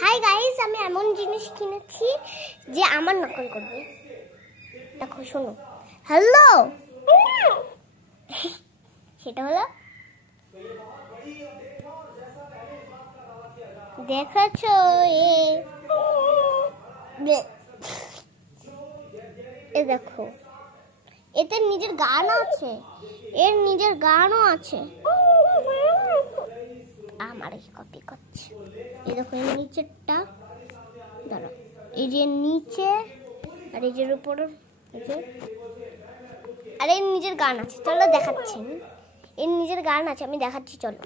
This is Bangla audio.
হাই গাইস, আমি এমন জিনিস কিনেছি যে আমার নকল করবে। দেখো, শোনো। হ্যালো, সেটা হলো, দেখেছো? এ দেখো, এতে নিজের গান আছে, এর নিজের গানও আছে। আমার কপি করছে। এই দেখো, এর নিচেরটা দাঁড়া, এই যে নিচে আর এই যে উপর, আর এর নিজের গান আছে। চলো দেখাচ্ছি, এর নিজের গান আছে, আমি দেখাচ্ছি, চলো।